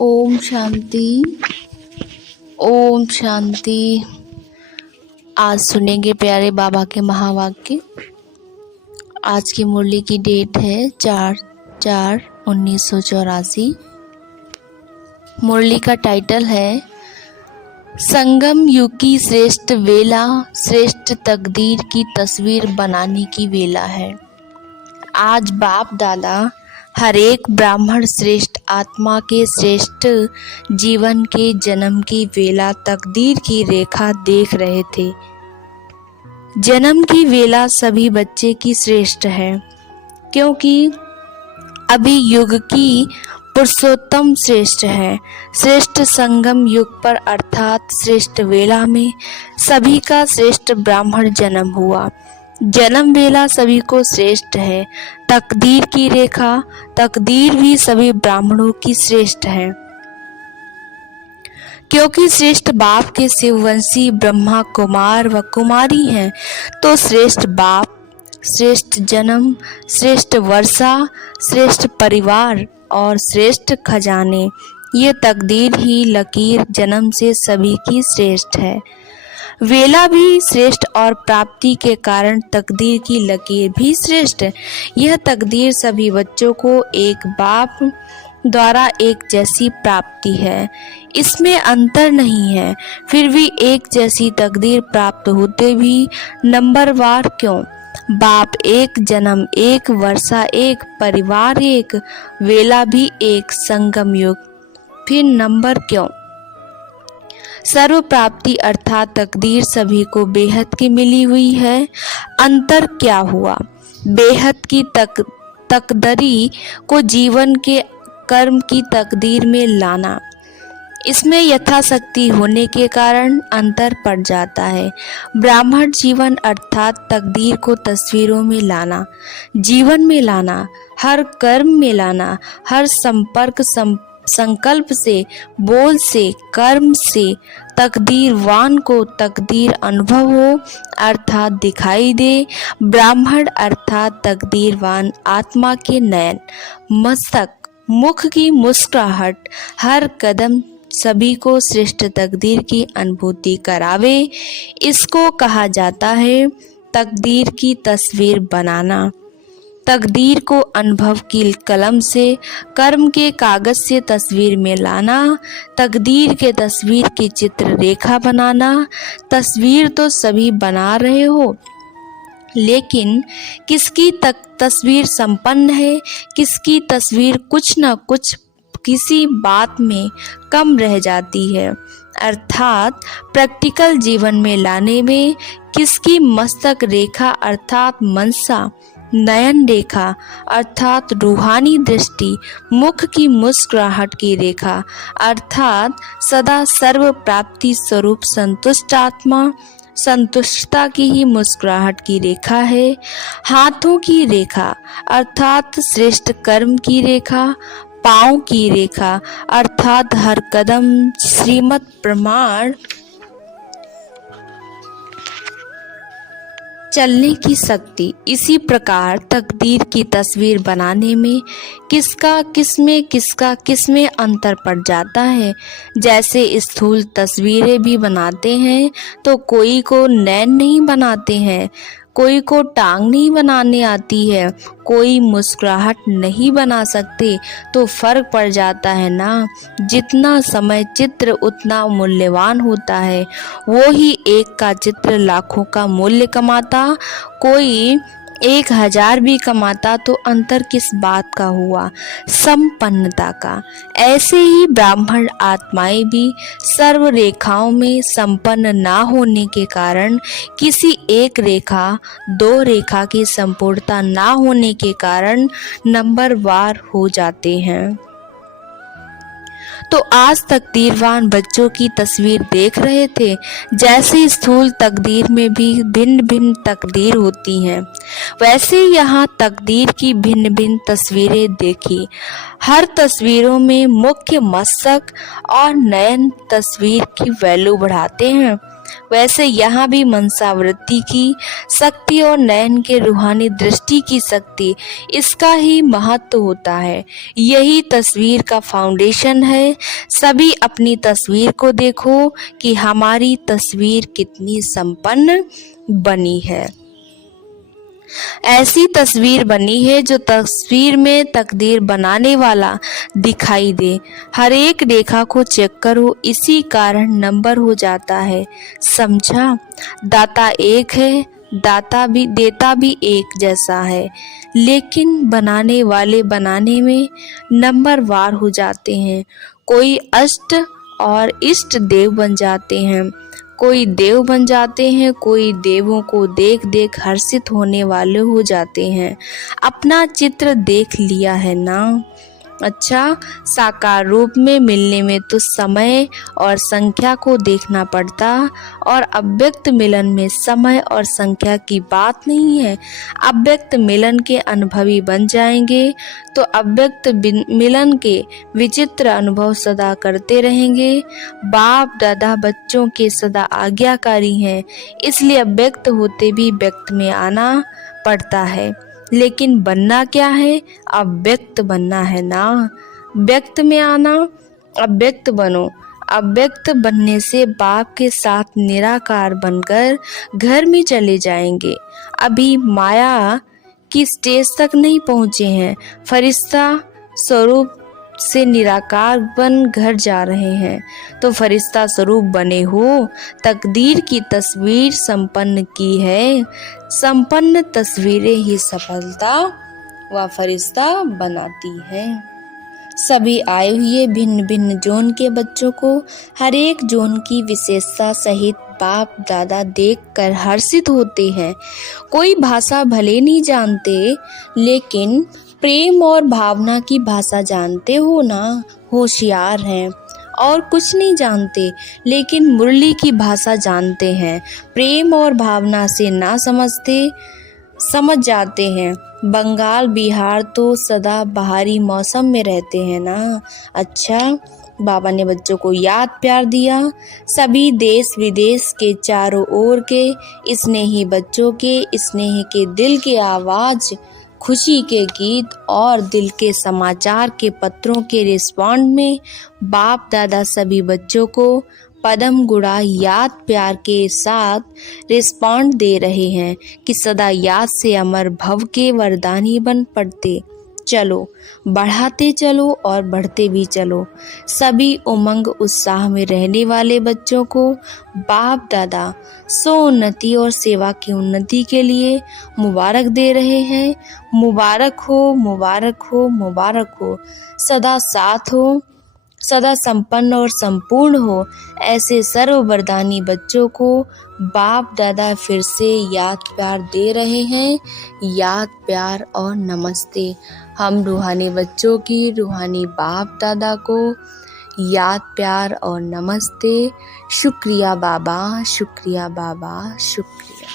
ओम शांति। ओम शांति। आज सुनेंगे प्यारे बाबा के महावाक्य। आज की मुरली की डेट है 4/4/1984। मुरली का टाइटल है संगम युग की श्रेष्ठ वेला, श्रेष्ठ तकदीर की तस्वीर बनाने की वेला है। आज बाप दादा हर एक ब्राह्मण श्रेष्ठ आत्मा के श्रेष्ठ जीवन के जन्म की वेला, तकदीर की रेखा देख रहे थे। जन्म की वेला सभी बच्चे की श्रेष्ठ है, क्योंकि अभी युग की पुरुषोत्तम श्रेष्ठ है। श्रेष्ठ संगम युग पर अर्थात श्रेष्ठ वेला में सभी का श्रेष्ठ ब्राह्मण जन्म हुआ। जन्म वेला सभी को श्रेष्ठ है। तकदीर की रेखा, तकदीर भी सभी ब्राह्मणों की श्रेष्ठ है, क्योंकि श्रेष्ठ बाप के शिववंशी ब्रह्मा कुमार व कुमारी हैं। तो श्रेष्ठ बाप, श्रेष्ठ जन्म, श्रेष्ठ वर्षा, श्रेष्ठ परिवार और श्रेष्ठ खजाने, ये तकदीर ही लकीर जन्म से सभी की श्रेष्ठ है। वेला भी श्रेष्ठ और प्राप्ति के कारण तकदीर की लकीर भी श्रेष्ठ है। यह तकदीर सभी बच्चों को एक बाप द्वारा एक जैसी प्राप्ति है, इसमें अंतर नहीं है। फिर भी एक जैसी तकदीर प्राप्त होते भी नंबरवार क्यों? बाप एक, जन्म एक, वर्षा एक, परिवार एक, वेला भी एक, संगम युग, फिर नंबर क्यों? सर्व प्राप्ति अर्थात तकदीर सभी को बेहद की मिली हुई है। अंतर क्या हुआ? बेहद की तकदरी को जीवन के कर्म की तकदीर में लाना, इसमें यथाशक्ति होने के कारण अंतर पड़ जाता है। ब्राह्मण जीवन अर्थात तकदीर को तस्वीरों में लाना, जीवन में लाना, हर कर्म में लाना, हर संपर्क संकल्प से, बोल से, कर्म से तकदीरवान को तकदीर अनुभव हो अर्थात दिखाई दे। ब्राह्मण अर्थात तकदीरवान आत्मा के नयन, मस्तक, मुख की मुस्कुराहट, हर कदम सभी को श्रेष्ठ तकदीर की अनुभूति करावे। इसको कहा जाता है तकदीर की तस्वीर बनाना। तकदीर को अनुभव की कलम से, कर्म के कागज से तस्वीर में लाना, तकदीर के तस्वीर की चित्र रेखा बनाना। तस्वीर तो सभी बना रहे हो, लेकिन किसकी तस्वीर संपन्न है, किसकी तस्वीर कुछ न कुछ किसी बात में कम रह जाती है। अर्थात प्रैक्टिकल जीवन में लाने में किसकी मस्तक रेखा अर्थात मनसा, नयन रेखा अर्थात रूहानी दृष्टि, मुख की मुस्कुराहट की रेखा अर्थात सदा सर्व प्राप्ति स्वरूप संतुष्ट आत्मा, संतुष्टता की ही मुस्कुराहट की रेखा है। हाथों की रेखा अर्थात श्रेष्ठ कर्म की रेखा, पाँव की रेखा अर्थात हर कदम श्रीमत प्रमाण चलने की शक्ति। इसी प्रकार तकदीर की तस्वीर बनाने में किसका किसमें अंतर पड़ जाता है। जैसे स्थूल तस्वीरें भी बनाते हैं तो कोई को नैन नहीं बनाते हैं, कोई को टांग नहीं बनाने आती है, कोई मुस्कुराहट नहीं बना सकते, तो फर्क पड़ जाता है ना। जितना समय चित्र उतना मूल्यवान होता है। वो ही एक का चित्र लाखों का मूल्य कमाता, कोई 1000 भी कमाता, तो अंतर किस बात का हुआ? संपन्नता का। ऐसे ही ब्राह्मण आत्माएं भी सर्व रेखाओं में संपन्न ना होने के कारण, किसी एक रेखा, 2 रेखा की संपूर्णता ना होने के कारण नंबरवार हो जाते हैं। तो आज तकदीरवान बच्चों की तस्वीर देख रहे थे। जैसे स्थूल तकदीर में भी भिन्न भिन्न तकदीर होती हैं, वैसे यहाँ तकदीर की भिन्न भिन्न तस्वीरें देखी। हर तस्वीरों में मुख्य मस्तक और नयन तस्वीर की वैल्यू बढ़ाते हैं। वैसे यहाँ भी मनसा वृत्ति की शक्ति और नयन के रूहानी दृष्टि की शक्ति, इसका ही महत्व होता है। यही तस्वीर का फाउंडेशन है। सभी अपनी तस्वीर को देखो कि हमारी तस्वीर कितनी संपन्न बनी है। ऐसी तस्वीर बनी है जो तस्वीर में तकदीर बनाने वाला दिखाई दे। हर एक रेखा को चेक करो, इसी कारण नंबर हो जाता है। समझा? दाता एक है, देता भी एक जैसा है, लेकिन बनाने वाले बनाने में नंबर वार हो जाते हैं। कोई अष्ट और इष्ट देव बन जाते हैं, कोई देव बन जाते हैं, कोई देवों को देख देख हर्षित होने वाले हो जाते हैं। अपना चित्र देख लिया है ना? अच्छा, साकार रूप में मिलने में तो समय और संख्या को देखना पड़ता, और अव्यक्त मिलन में समय और संख्या की बात नहीं है। अव्यक्त मिलन के अनुभवी बन जाएंगे तो अव्यक्त मिलन के विचित्र अनुभव सदा करते रहेंगे। बाप दादा बच्चों के सदा आज्ञाकारी हैं, इसलिए अव्यक्त होते भी व्यक्त में आना पड़ता है। लेकिन बनना क्या है? अव्यक्त बनना है ना। व्यक्त में आना, अव्यक्त बनो। अव्यक्त बनने से बाप के साथ निराकार बनकर घर में चले जाएंगे। अभी माया की स्टेज तक नहीं पहुँचे हैं, फरिश्ता स्वरूप से निराकार बन घर जा रहे हैं। तो फरिश्ता स्वरूप बने हो, तकदीर की तस्वीर संपन्न की है। संपन्न तस्वीरें ही सफलता व फरिश्ता बनाती हैं। सभी आए हुए भिन्न भिन्न जोन के बच्चों को हर एक जोन की विशेषता सहित बाप दादा देखकर हर्षित होते हैं। कोई भाषा भले नहीं जानते, लेकिन प्रेम और भावना की भाषा जानते हो ना, होशियार हैं। और कुछ नहीं जानते, लेकिन मुरली की भाषा जानते हैं। प्रेम और भावना से ना समझ जाते हैं। बंगाल बिहार तो सदा बाहरी मौसम में रहते हैं ना। अच्छा, बाबा ने बच्चों को याद प्यार दिया। सभी देश विदेश के चारों ओर के स्नेही बच्चों के स्नेह के दिल के आवाज, खुशी के गीत और दिल के समाचार के पत्रों के रिस्पॉन्ड में बाप दादा सभी बच्चों को पदम गुड़ा याद प्यार के साथ रिस्पॉन्ड दे रहे हैं कि सदा याद से अमर भव के वरदानी बन पड़ते चलो, बढ़ाते चलो और बढ़ते भी चलो। सभी उमंग उत्साह में रहने वाले बच्चों को बाप दादा सोन्नति और सेवा की उन्नति के लिए मुबारक दे रहे हैं। मुबारक हो, मुबारक हो, मुबारक हो। सदा साथ हो, सदा संपन्न और संपूर्ण हो। ऐसे सर्व वरदानी बच्चों को बाप दादा फिर से याद प्यार दे रहे हैं। याद प्यार और नमस्ते। हम रूहानी बच्चों की रूहानी बाप दादा को याद प्यार और नमस्ते। शुक्रिया बाबा, शुक्रिया बाबा, शुक्रिया।